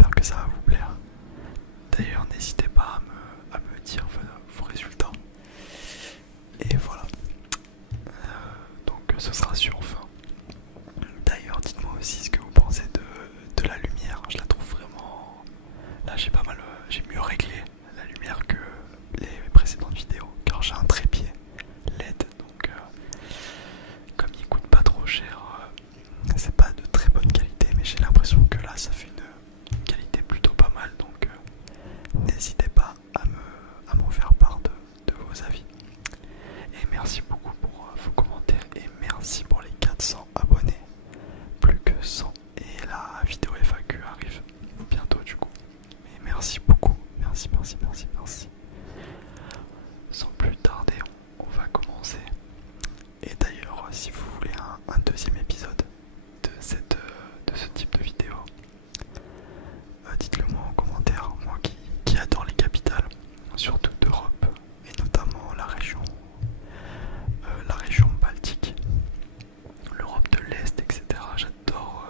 j'espère que ça va vous plaire. D'ailleurs, n'hésitez pas à me dire vos résultats. Et voilà. Donc ce sera sur fin. D'ailleurs, dites-moi aussi ce que vous pensez de la lumière. Je la trouve vraiment... Là, j'ai mieux réglé la lumière que les précédentes vidéos. Car j'ai un trépied LED. Donc, comme il coûte pas trop cher, c'est pas de très bonne qualité. Mais j'ai l'impression que là, ça fait une qualité plutôt pas mal. Donc, n'hésitez pas à m'en faire part de vos avis. Et merci beaucoup pour vos commentaires et merci pour les 400 abonnés. Plus que 100 et la vidéo FAQ arrive bientôt du coup. Mais merci beaucoup, merci, merci, merci, merci. Sans plus tarder, on va commencer. Et d'ailleurs, si vous voulez un deuxième épisode de ce type de vidéo, dites-le moi en commentaire. Moi qui adore les capitales, surtout d'Europe et notamment la région baltique, l'Europe de l'Est, etc. J'adore,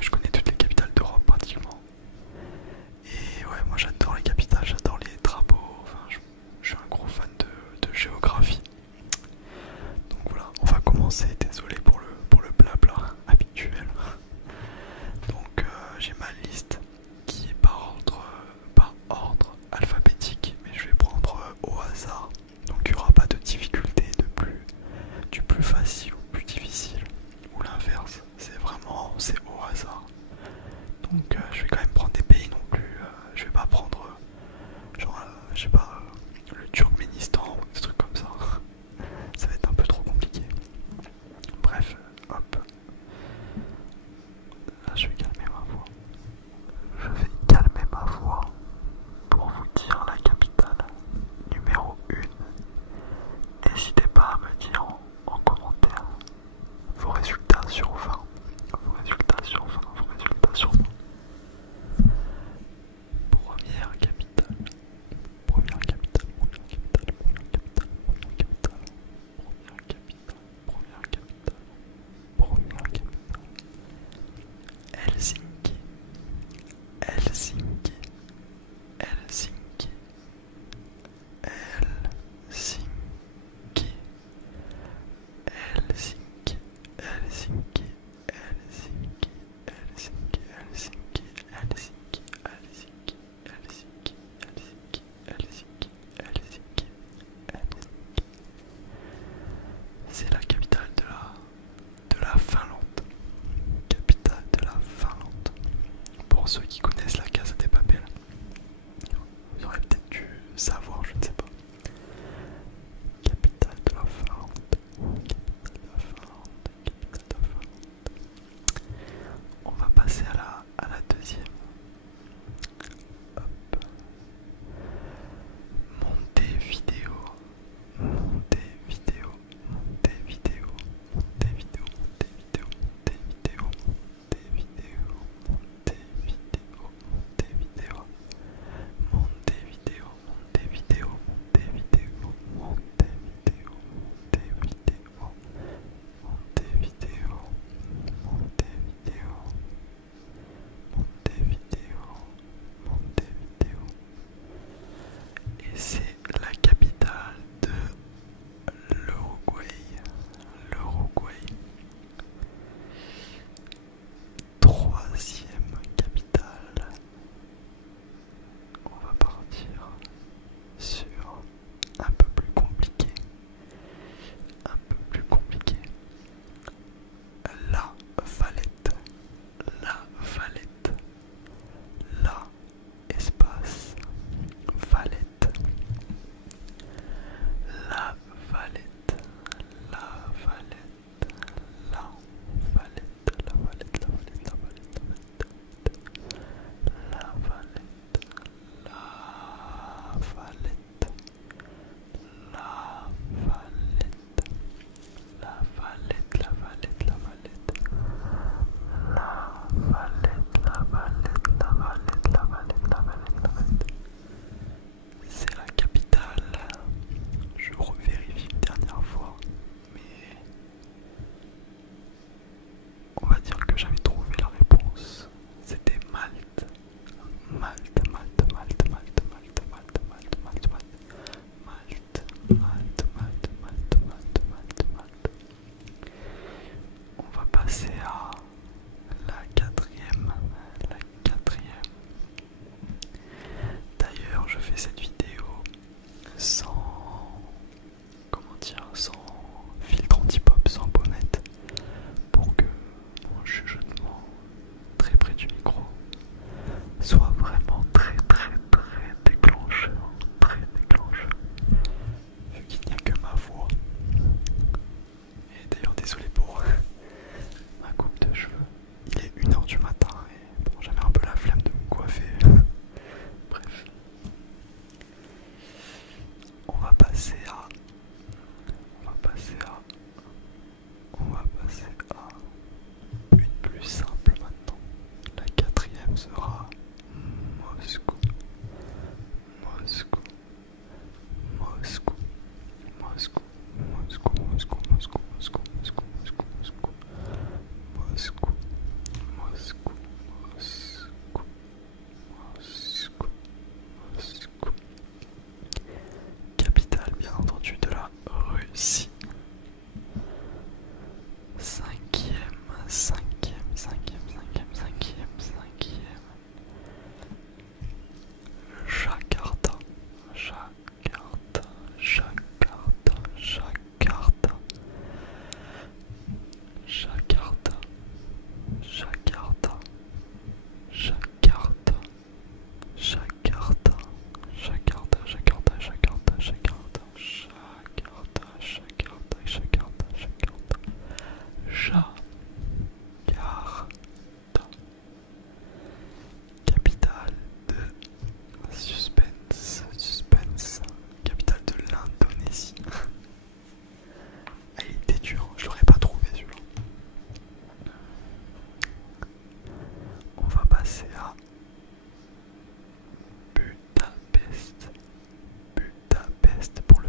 je connais toutes les capitales d'Europe pratiquement. Et ouais, moi j'adore les capitales, j'adore les drapeaux, enfin je suis un gros fan de géographie. Donc voilà, on va commencer, désolé pour le blabla habituel. Donc j'ai ma liste qui est par ordre alphabétique, mais je vais prendre au hasard. Donc il n'y aura pas de difficulté du plus facile au plus difficile, ou l'inverse, c'est au hasard. Donc je vais quand même prendre des pays non plus, je vais pas prendre genre je sais pas le Turkménistan ou des trucs comme ça. Ça va être un peu trop compliqué. Bref, hop. Là je vais calmer ma voix. Je vais calmer ma voix pour vous dire la capitale numéro 1. N'hésitez pas à me dire en commentaire vos résultats sur 20. Vos résultats sur 20, vos résultats sur 20. Première capitale. Première capitale, première capitale, première capitale, première capitale, première capitale, première capitale. Helsinki, Helsinki, Helsinki, Helsinki, Helsinki, Helsinki, Helsinki, Helsinki, Helsinki, Helsinki, Helsinki, Helsinki, Helsinki, Helsinki, Helsinki, Helsinki. C'est la capitale de la Finlande. Capitale de la Finlande. Pour ceux qui connaissent la Casa de Papel, vous aurez peut-être dû savoir, je ne sais pas. Capitale de la Finlande. Capitale de la Finlande. Capitale de la Finlande. On va passer à la deuxième. Hop. Montevideo. Montevideo. Montevideo. Montevideo. Montevideo. Montevideo. Montevideo. Montevideo. Montevideo. Montevideo, Montevideo, Montevideo, Montevideo, Montevideo, Montevideo, Montevideo, Montevideo, Montevideo. Et c'est la capitale de l'Uruguay. L'Uruguay. Troisième capitale. On va partir sur un peu plus compliqué. Un peu plus compliqué. La Valette. La Valette. La espace Valette.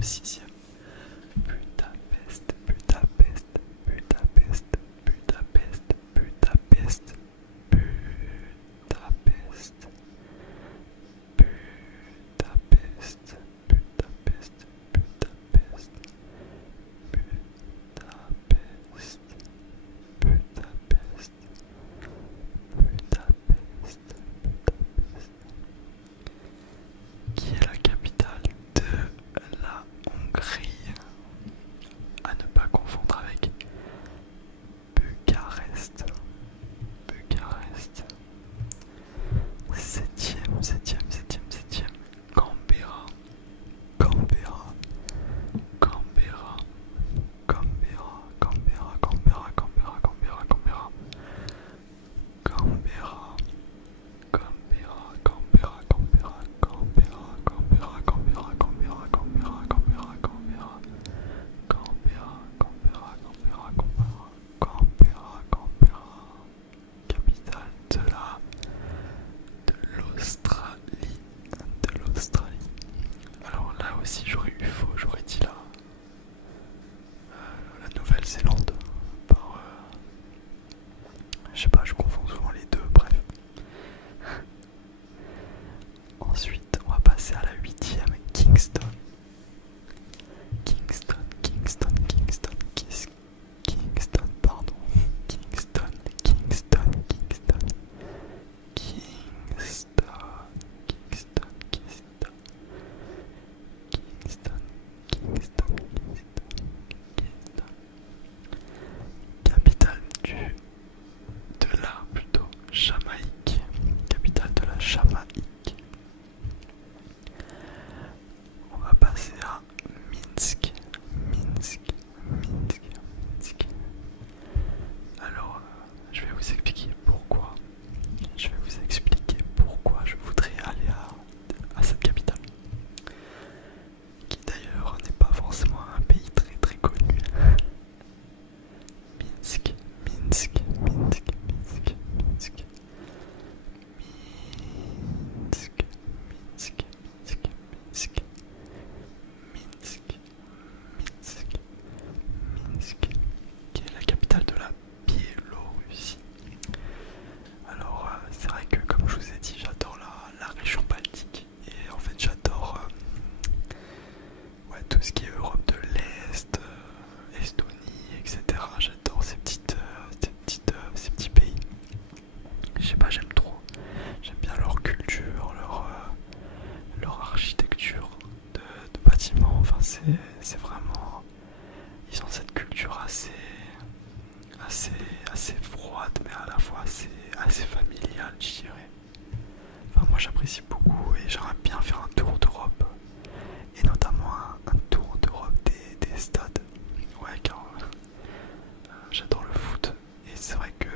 le sixième. Budapest, Budapest, Budapest, Budapest, Budapest, Budapest, Budapest, Budapest, Budapest, Budapest, Budapest, Budapest, qui est la capitale de la Hongrie, à ne pas confondre avec Bucarest. Bucarest. Septième, septième, septième, septième. Canberra. Canberra. Canberra. Canberra. Canberra. Canberra. Canberra. Canberra. Canberra. Canberra. Canberra, Canberra, Canberra, Canberra, Canberra, Canberra, Canberra, Canberra, Canberra, Canberra, Canberra, Canberra, Canberra, Canberra, capitale de l'Australie. Alors là aussi j'aurais eu faux, j'aurais dit la Nouvelle-Zélande par je sais pas, je confonds souvent les deux, bref. Ensuite, on va passer à la huitième, Kingston. Kingston, Kingston, Kingston, Kingston, pardon. Kingston, Kingston, Kingston. Kingston, Kingston, Kingston. Kingston, Kingston, Kingston. Capitale de la plutôt Jamaïque. Capitale de la Jamaïque. On va passer à Minsk. Minsk, Minsk, Minsk. Alors, je vais vous expliquer pourquoi. Je vais vous expliquer pourquoi je voudrais aller à cette capitale. Qui d'ailleurs n'est pas forcément un pays très très connu. Minsk, Minsk, Minsk, Minsk, Minsk. Minsk, Minsk, Minsk, Minsk. Minsk, Minsk, Minsk, qui est la capitale de la Biélorussie. Alors c'est vrai que comme je vous ai dit, j'adore la région baltique et en fait j'adore tout ce qui est Europe de l'Est, Estonie, etc. J'adore ces petits pays. Je sais pas, j'aime trop. J'aime bien leur culture, leur architecture de bâtiments. Enfin, c'est vraiment. Ils ont cette culture assez froide, mais à la fois assez familiale, je dirais. Enfin, moi j'apprécie beaucoup et j'aimerais bien faire un tour d'Europe. Et notamment un tour d'Europe des stades. Ouais, car j'adore le foot. Et c'est vrai que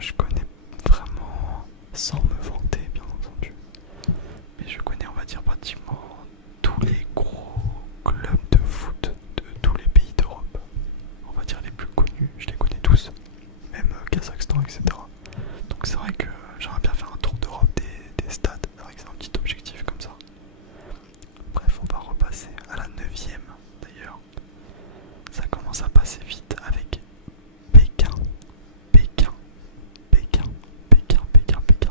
je connais vraiment, sans me vanter bien entendu, mais je connais, on va dire, pratiquement tous les gros clubs de foot de tous les pays d'Europe. On va dire les plus connus, je les connais tous, même Kazakhstan, etc. Donc c'est vrai que j'aimerais bien faire un tour d'Europe des stades avec un petit objectif comme ça. Bref, on va repasser à la 9ème d'ailleurs. Ça commence à passer vite avec Pékin. Pékin, Pékin, Pékin, Pékin, Pékin.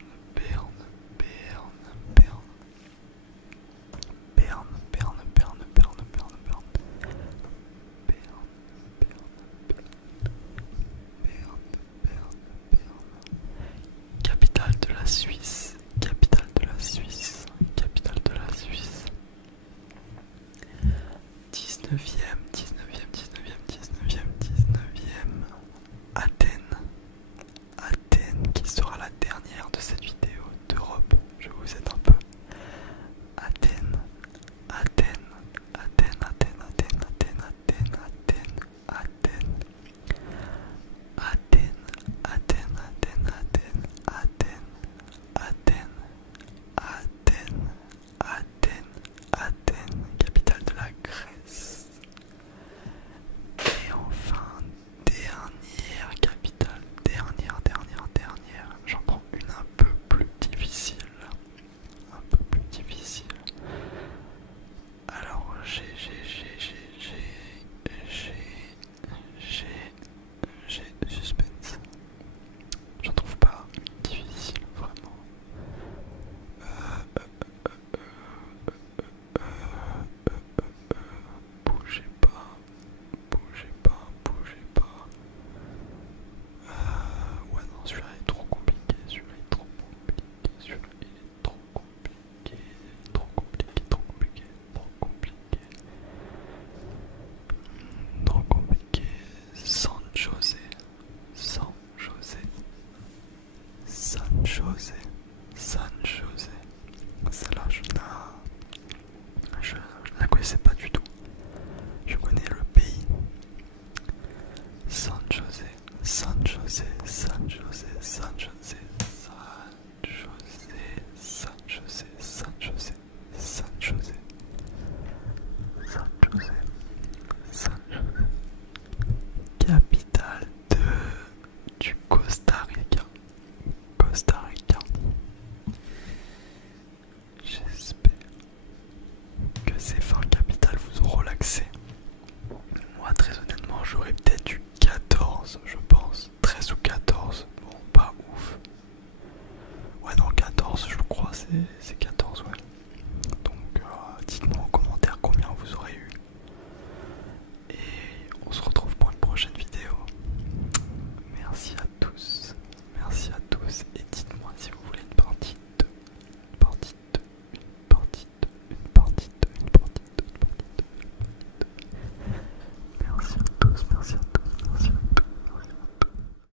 José. San José. Celle-là, je ne la connaissais pas du tout. Je connais le pays. San José, San José, San José, San José, San José, San José, San José, San José, San José, San José. Capitale du Costa Rica. Costa Rica. J'espère que ces 20 capitales vous ont relaxé. Moi, très honnêtement, j'aurais peut-être eu 14, je